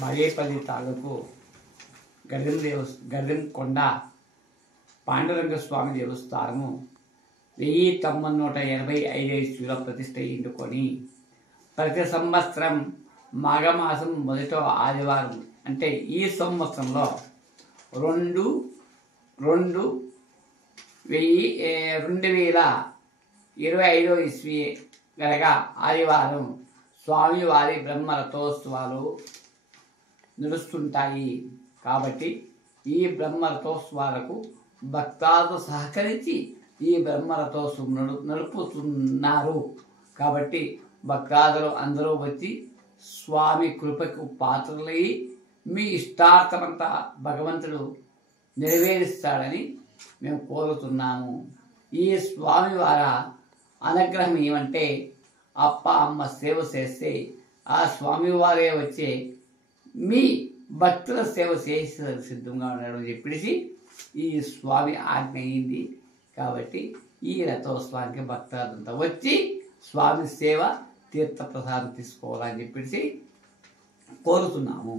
బాగేపల్లి తాలూకు గర్దెంకొండ పాండురంగ స్వామి దేవస్థానము 1985 ఇస్వీలో ప్రతిష్ట అయ్యిండుకొని ప్రతి సంవత్సరం మాఘమాసం మొదటి ఆదివారం అంటే ఈ సంవత్సరంలో 2025 ఇస్వీ గనగా ఆదివారం స్వామివారి బ్రహ్మ రథోత్సవాలు నడుస్తుంటాయి. కాబట్టి ఈ బ్రహ్మ రథోత్సవాలకు భక్తాదులు సహకరించి ఈ బ్రహ్మ రథోత్సవం నడుపుతున్నారు. కాబట్టి భక్తాదులు అందరూ వచ్చి స్వామి కృపకు పాత్రలై మీ ఇష్టార్థమంతా భగవంతుడు నెరవేరుస్తాడని మేము కోరుతున్నాము. ఈ స్వామివారి అనుగ్రహం ఏమంటే అప్ప అమ్మ సేవ చేస్తే ఆ స్వామివారే వచ్చే మీ భక్తుల సేవ చేసి సిద్ధంగా ఉన్నాడు చెప్పేసి ఈ స్వామి ఆజ్ఞ అయింది. కాబట్టి ఈ రథోత్సవానికి భక్తులంతా వచ్చి స్వామి సేవ తీర్థ ప్రసాదం తీసుకోవాలని చెప్పేసి కోరుతున్నాము.